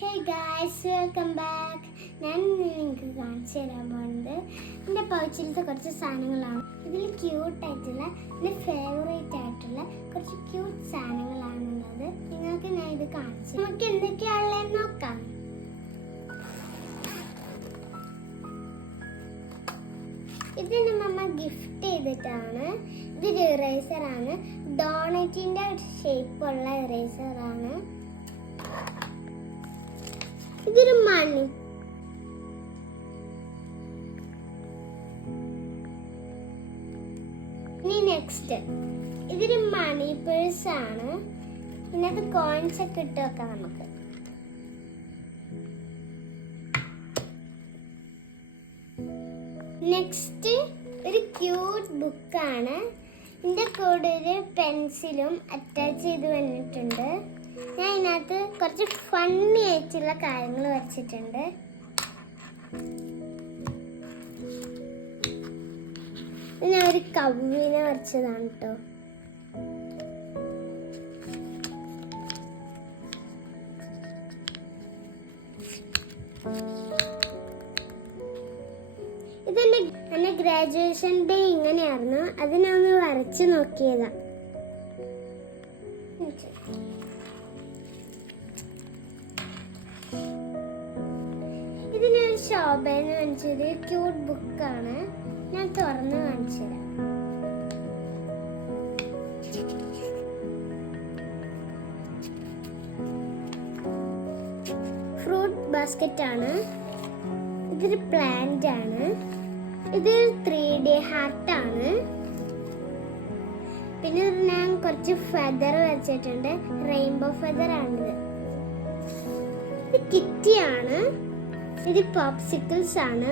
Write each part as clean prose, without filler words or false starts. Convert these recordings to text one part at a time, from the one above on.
Hey guys, welcome back. ഞാൻ നിങ്ങൾക്ക് കാണിച്ചു തരാൻ പോകുന്നത് എൻ്റെ പൗച്ചിലത്തെ കുറച്ച് സാധനങ്ങളാണ്. ഇതിൽ ക്യൂട്ടായിട്ടുള്ള എൻ്റെ ഫേവറേറ്റ് ആയിട്ടുള്ള കുറച്ച് ക്യൂട്ട് സാധനങ്ങളാണുള്ളത്. നിങ്ങൾക്ക് ഞാൻ ഇത് കാണിച്ചു. നമുക്ക് എന്തൊക്കെയാണുള്ളതെന്ന് നോക്കാം. ഇതിന് മമ്മ ഗിഫ്റ്റ് ചെയ്തിട്ടാണ്. ഇതൊരു ഇറേസറാണ്. ഡോണറ്റിൻ്റെ ഷേപ്പുള്ള ഇറേസറാണ്. ഇതൊരു മണി. ഇനി നെക്സ്റ്റ് ഇതൊരു മണി പേഴ്സ് ആണ്. ഇതിനകത്ത് കോയിൻസ് ഒക്കെ ഇട്ട് വെക്കാം നമുക്ക്. നെക്സ്റ്റ് ഒരു ക്യൂട്ട് ബുക്കാണ്. ഇതിൻ്റെ കൂടെ ഒരു പെൻസിലും അറ്റാച്ച് ചെയ്ത് വന്നിട്ടുണ്ട്. ഞാൻ ഇതിനകത്ത് കുറച്ച് ഫണ്ണി ആയിട്ടുള്ള കാര്യങ്ങൾ വരച്ചിട്ടുണ്ട്. ഞാൻ ഒരു കവിനെ വരച്ചതാണ് കേട്ടോ. എന്റെ ഗ്രാജുവേഷൻ ഡേ ഇങ്ങനെയായിരുന്നു. അത് ഞാൻ ഒന്ന് വരച്ച് നോക്കിയതാ. ഇതിനൊരു ശോഭയെന്ന് കാണിച്ചത് ക്യൂട്ട് ബുക്കാണ്. ഞാൻ തുറന്ന് കാണിച്ചു തരാം. ഫ്രൂട്ട് ബാസ്ക്കറ്റ് ആണ്. ഇതൊരു പ്ലാന്റ് ആണ്. ഇതൊരു 3D ഹാർട്ട് ആണ്. പിന്നെ ഞാൻ കുറച്ച് ഫെദർ വെച്ചിട്ടുണ്ട്. റെയിൻബോ ഫെദർ ആണിത്. ഇത് കിറ്റിയാണ്. ഇത് പോപ്സിക്കിൾസ് ആണ്.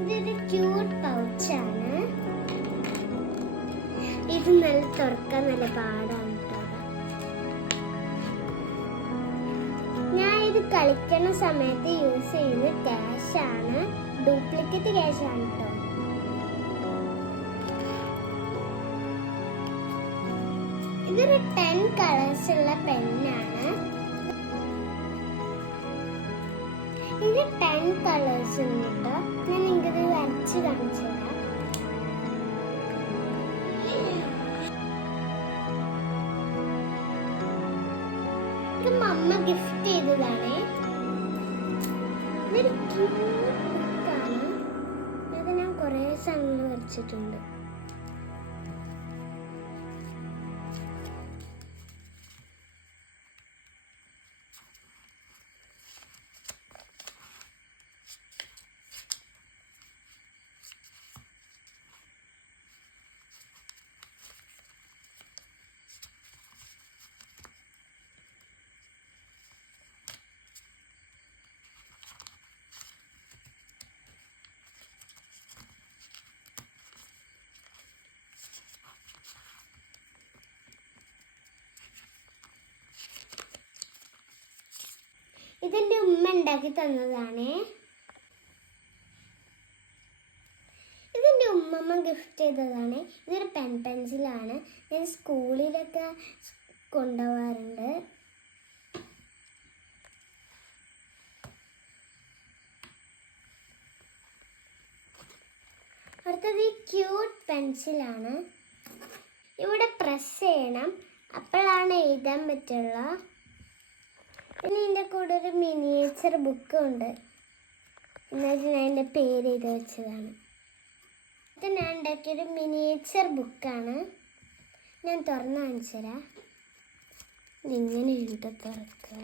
ഇതൊരു ക്യൂട്ട് പൗച്ചാണ്. ഇത് നല്ല തുറക്കാൻ നല്ല പാടാണ് കേട്ടോ. ഞാൻ ഇത് കളിക്കുന്ന സമയത്ത് യൂസ് ചെയ്യുന്നത് ക്യാഷ് ആണ്. ഡ്യൂപ്ലിക്കേറ്റ് ക്യാഷ് ആണ് കേട്ടോ. ഇതൊരു 10 കളേഴ്സ് ഉള്ള പെന്നാണ്. ഇത് 10 കളേഴ്സ് ഉണ്ട് കേട്ടോ. ഞാൻ നിങ്ങൾക്കിത് വരച്ച് കാണിച്ചു തരാം. ഇത് മമ്മ ഗിഫ്റ്റ് ചെയ്തതാണ്. ഇതൊരു ക്യൂട്ട് ബുക്കാണ്. അത് ഞാൻ കുറേ സാധനങ്ങൾ വരച്ചിട്ടുണ്ട്. ഇതെന്റെ ഉമ്മ ഉണ്ടാക്കി തന്നതാണ്. ഇതെന്റെ ഉമ്മമ്മ ഗിഫ്റ്റ് ചെയ്തതാണ്. ഇതൊരു പെൻസിലാണ്. ഞാൻ സ്കൂളിലൊക്കെ കൊണ്ടുപോകാറുണ്ട്. അടുത്തത് ഈ ക്യൂട്ട് പെൻസിലാണ്. ഇവിടെ പ്രസ് ചെയ്യണം, അപ്പോഴാണ് എഴുതാൻ പറ്റുള്ളൂ. പിന്നെ ഇതിൻ്റെ കൂടെ ഒരു മിനിയേച്ചർ ബുക്കും ഉണ്ട്. എന്നിട്ട് ഞാൻ എൻ്റെ പേര് എഴുതി വെച്ചതാണ്. ഇത് ഞാൻ ഉണ്ടാക്കിയൊരു മിനിയേച്ചർ ബുക്കാണ്. ഞാൻ തുറന്ന് കാണിച്ചു തരാം. ഇതിങ്ങനെയുണ്ട് തുറക്കുക.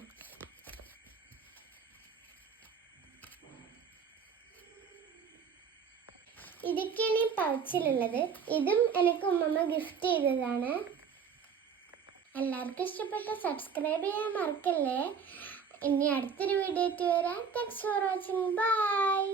ഇതൊക്കെയാണ് ഈ പൗച്ചിലുള്ളത്. ഇതും എനിക്ക് ഉമ്മമ്മ ഗിഫ്റ്റ് ചെയ്തതാണ്. എല്ലാവർക്കും ഇഷ്ടപ്പെട്ട സബ്സ്ക്രൈബ് ചെയ്യാൻ മറക്കല്ലേ. ഇനി അടുത്തൊരു വീഡിയോ ആയിട്ട് വരാം. Thanks for watching. ബൈ.